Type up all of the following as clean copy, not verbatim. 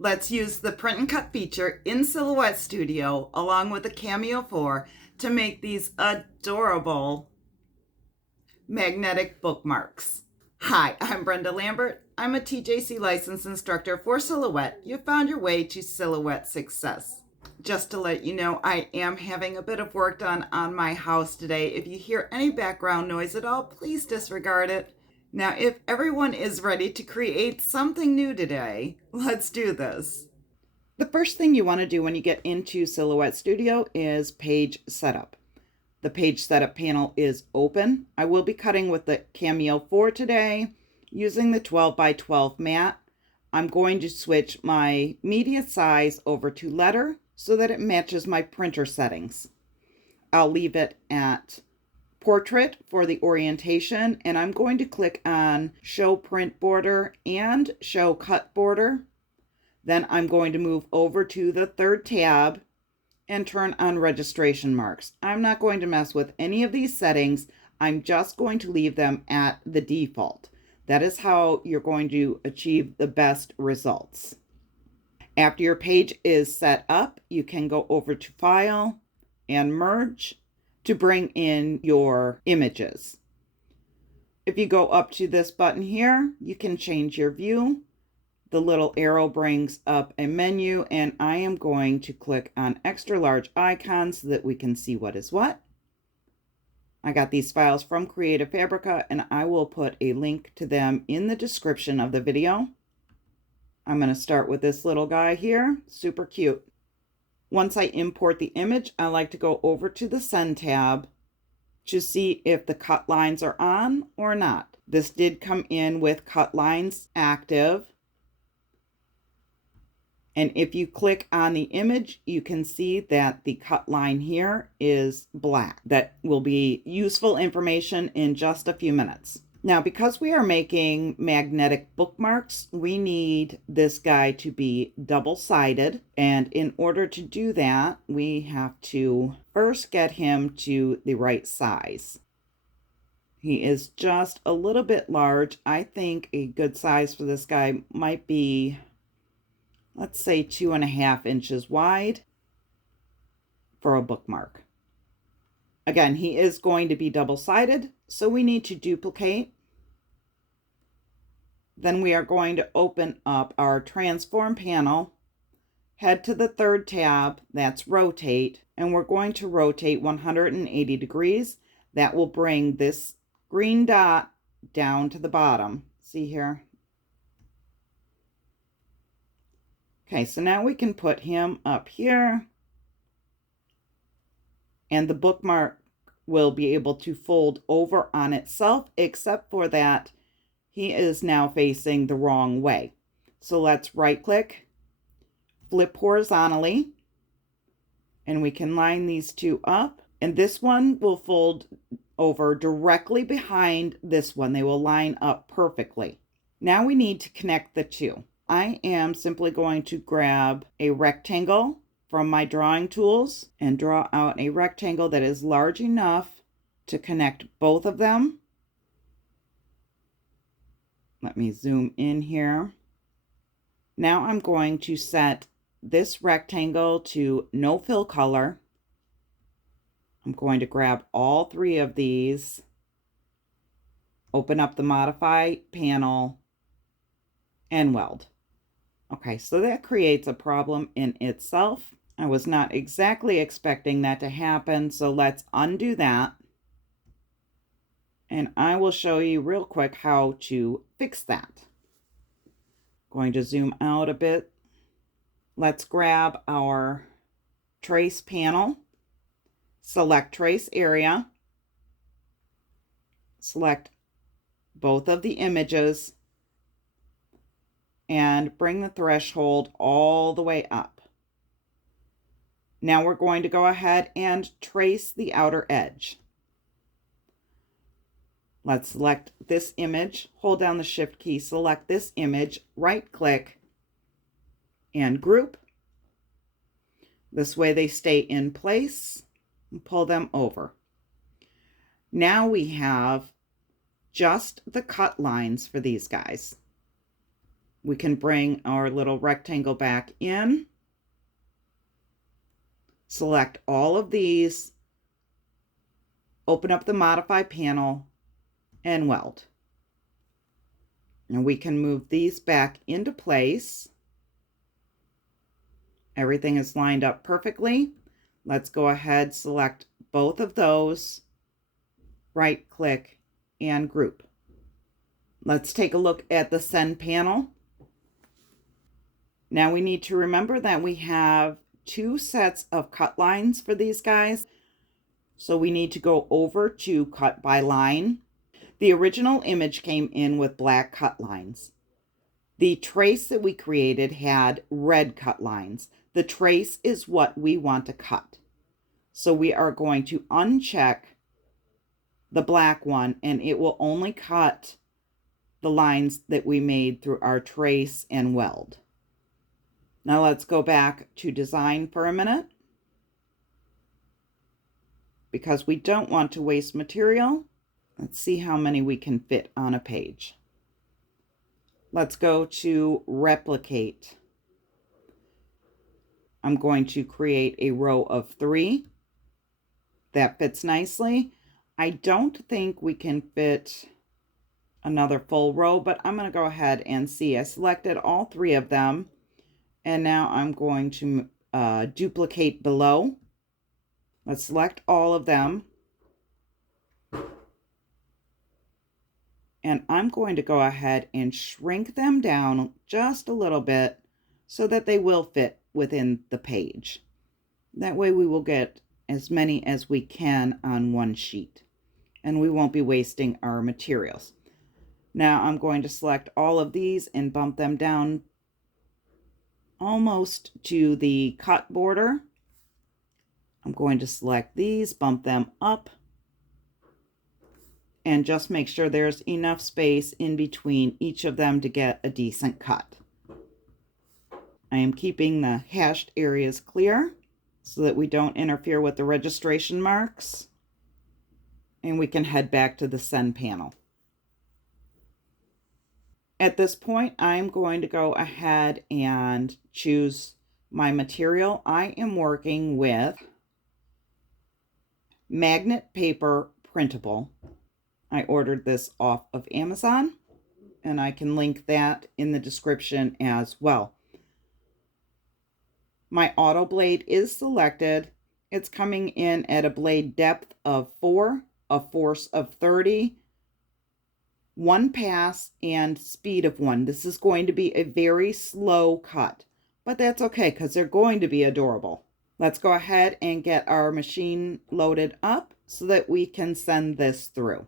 Let's use the print and cut feature in Silhouette Studio along with the Cameo 4 to make these adorable magnetic bookmarks. Hi, I'm Brenda Lambert. I'm a TJC licensed instructor for Silhouette. You found your way to Silhouette success. Just to let you know, I am having a bit of work done on my house today. If you hear any background noise at all, please disregard it. Now, if everyone is ready to create something new today, let's do this. The first thing you want to do when you get into Silhouette Studio is page setup. The page setup panel is open. I will be cutting with the Cameo 4 today using the 12 by 12 mat. I'm going to switch my media size over to letter so that it matches my printer settings. I'll leave it at portrait for the orientation, and I'm going to click on show print border and show cut border. Then I'm going to move over to the third tab and turn on registration marks. I'm not going to mess with any of these settings. I'm just going to leave them at the default. That is how you're going to achieve the best results. After your page is set up, you can go over to File and Merge to bring in your images. If you go up to this button here, you can change your view. The little arrow brings up a menu, and I am going to click on extra large icons so that we can see what is what. I got these files from Creative Fabrica, and I will put a link to them in the description of the video. I'm going to start with this little guy here, super cute. Once I import the image, I like to go over to the Send tab to see if the cut lines are on or not. This did come in with cut lines active. And if you click on the image, you can see that the cut line here is black. That will be useful information in just a few minutes. Now, because we are making magnetic bookmarks, we need this guy to be double-sided. And in order to do that, we have to first get him to the right size. He is just a little bit large. I think a good size for this guy might be, let's say, 2.5 inches wide for a bookmark. Again, he is going to be double-sided, so we need to duplicate. Then we are going to open up our transform panel, head to the third tab, that's rotate, and we're going to rotate 180 degrees. That will bring this green dot down to the bottom. See here? Okay, so now we can put him up here, and the bookmark will be able to fold over on itself, except for that he is now facing the wrong way. So let's right click, flip horizontally, and we can line these two up, and this one will fold over directly behind this one. They will line up perfectly. Now we need to connect the two. I am simply going to grab a rectangle from my drawing tools and draw out a rectangle that is large enough to connect both of them. Let me zoom in here. Now I'm going to set this rectangle to no fill color. I'm going to grab all three of these, open up the modify panel, and weld. Okay, so that creates a problem in itself. I was not exactly expecting that to happen, so let's undo that. And I will show you real quick how to fix that. Going to zoom out a bit. Let's grab our trace panel, select trace area, select both of the images, and bring the threshold all the way up. Now we're going to go ahead and trace the outer edge. Let's select this image, hold down the Shift key, select this image, right click, and group. This way they stay in place, and pull them over. Now we have just the cut lines for these guys. We can bring our little rectangle back in, select all of these, open up the modify panel, and weld. And we can move these back into place. Everything is lined up perfectly. Let's go ahead, select both of those, right click, and group. Let's take a look at the send panel. Now we need to remember that we have 2 sets of cut lines for these guys. So we need to go over to cut by line. The original image came in with black cut lines. The trace that we created had red cut lines. The trace is what we want to cut. So we are going to uncheck the black one, and it will only cut the lines that we made through our trace and weld. Now let's go back to design for a minute, because we don't want to waste material. Let's see how many we can fit on a page. Let's go to replicate. I'm going to create a row of 3. That fits nicely. I don't think we can fit another full row, but I'm going to go ahead and see. I selected all 3 of them, and now I'm going to duplicate below. Let's select all of them. And I'm going to go ahead and shrink them down just a little bit so that they will fit within the page. That way we will get as many as we can on one sheet, and we won't be wasting our materials. Now I'm going to select all of these and bump them down almost to the cut border. I'm going to select these, bump them up, and just make sure there's enough space in between each of them to get a decent cut. I am keeping the hashed areas clear so that we don't interfere with the registration marks. And we can head back to the send panel. At this point, I'm going to go ahead and choose my material. I am working with magnet paper printable. I ordered this off of Amazon, and I can link that in the description as well. My auto blade is selected. It's coming in at a blade depth of 4, a force of 30, 1 pass, and speed of 1. This is going to be a very slow cut, but that's okay because they're going to be adorable. Let's go ahead and get our machine loaded up so that we can send this through.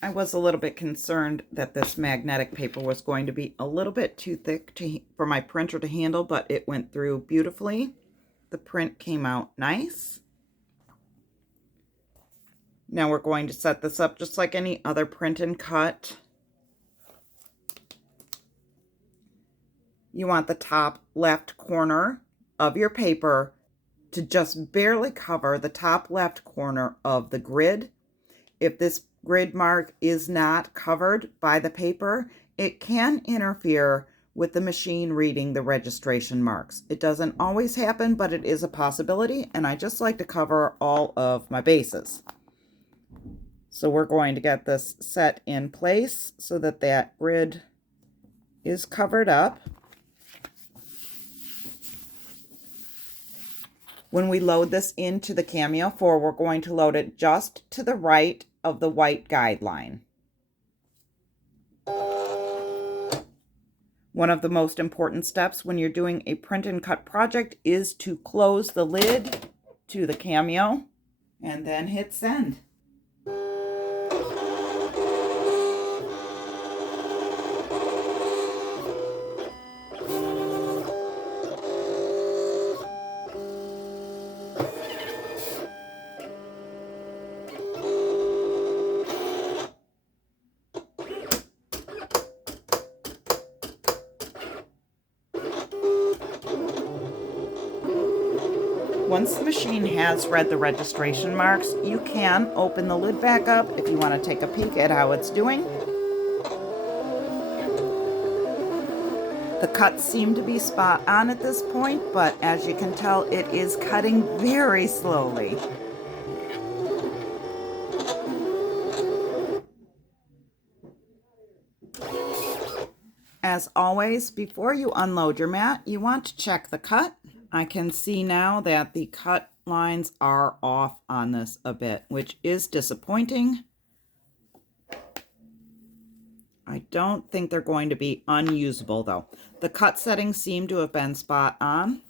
I was a little bit concerned that this magnetic paper was going to be a little bit too thick for my printer to handle, but it went through beautifully. The print came out nice. Now we're going to set this up just like any other print and cut. You want the top left corner of your paper to just barely cover the top left corner of the grid. If this grid mark is not covered by the paper, it can interfere with the machine reading the registration marks. It doesn't always happen, but it is a possibility, and I just like to cover all of my bases. So we're going to get this set in place so that that grid is covered up. When we load this into the Cameo 4, we're going to load it just to the right of the white guideline. One of the most important steps when you're doing a print and cut project is to close the lid to the Cameo and then hit send. Once the machine has read the registration marks, you can open the lid back up if you want to take a peek at how it's doing. The cuts seem to be spot on at this point, but as you can tell, it is cutting very slowly. As always, before you unload your mat, you want to check the cut. I can see now that the cut lines are off on this a bit, which is disappointing. I don't think they're going to be unusable though. The cut settings seem to have been spot on.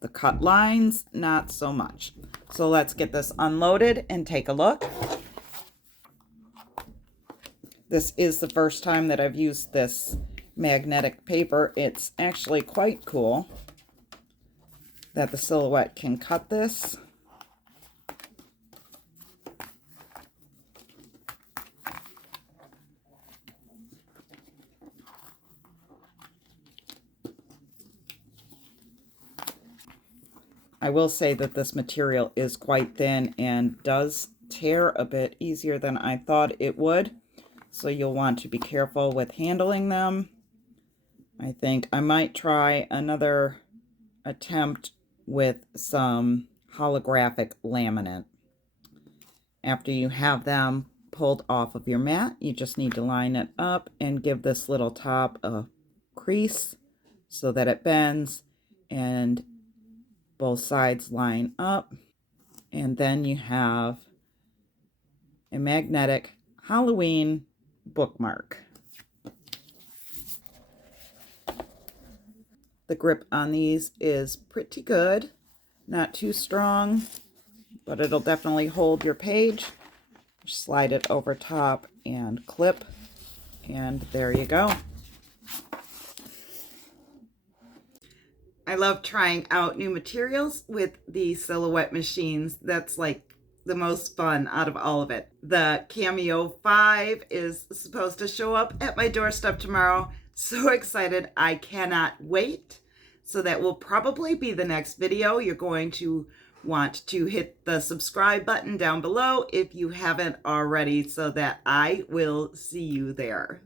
The cut lines, not so much. So let's get this unloaded and take a look. This is the first time that I've used this magnetic paper. It's actually quite cool that the Silhouette can cut this. I will say that this material is quite thin and does tear a bit easier than I thought it would. So you'll want to be careful with handling them. I think I might try another attempt with some holographic laminate. After you have them pulled off of your mat, you just need to line it up and give this little top a crease so that it bends and both sides line up. And then you have a magnetic Halloween bookmark. The grip on these is pretty good, not too strong, but it'll definitely hold your page. Slide it over top and clip, and there you go. I love trying out new materials with the Silhouette machines. That's like the most fun out of all of it. The Cameo 5 is supposed to show up at my doorstep tomorrow. So excited. I cannot wait. So that will probably be the next video. You're going to want to hit the subscribe button down below if you haven't already, so that I will see you there.